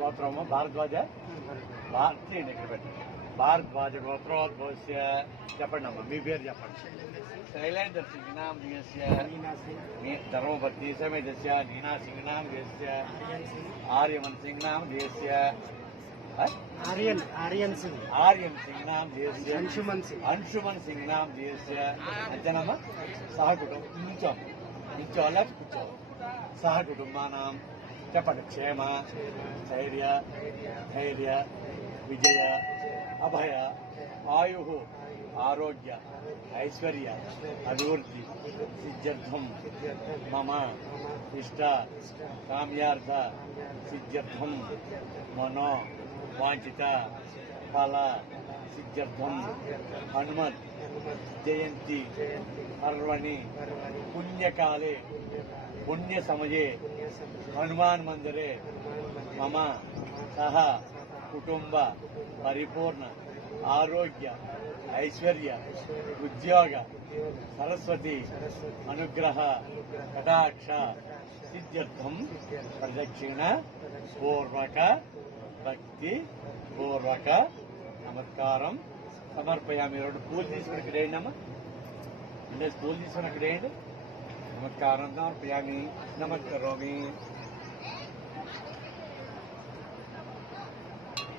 గోత్రము భారద్వాజ భారతీయుని ఇక్కడ పెట్టండి. భారద్వాజ గోత్రోద్భవస్య చెప్పండి అమ్మా, మీ పేరు చెప్పండి. శైలేంద్ర సింగ్నాం దేశస్య ధర్మపత్ని సమేతస్య నీనా సింగ్నాం దేశస్య ఆర్యమన్ సింగ్నాం దేశస్య ఆర్యన్ సింగ్నాం దేశస్య అంశుమన్ సింగ్నాం దేశస్య అంతేనమ్మా. సహకుటుంబం నుంచో లేకపోతే కూర్చో. సహకుటుంబానాం చెప్పండి. క్షేమ స్థైర్య ధైర్య విజయ అభయ ఆయు ఆరోగ్య ఐశ్వర్య అభివృద్ధి సిద్ధ్యర్థం మమ ఇష్ట కామ్యార్థ సిద్ధ్యర్థం మనో వాంఛిత ఫల సిద్ధ్యర్థం హనుమత్ జయంతి పర్వణి పుణ్యకాలే పుణ్య సమయే హనుమాన్ మందిరే మమ సహ కుటుంబ పరిపూర్ణ ఆరోగ్య ఐశ్వర్య ఉద్యోగ సరస్వతి అనుగ్రహ కటాక్ష సిద్ధ్యర్థం ప్రదక్షిణ పూర్వక భక్తి పూర్వక నమస్కారం సమర్పయామి. రెండు పూలు తీసుకుని ఇక్కడ వేయండి అమ్మా. పూలు తీసుకుని అక్కడ వేయండి. నమస్కారం సమర్పయామి. నమస్కరోమి.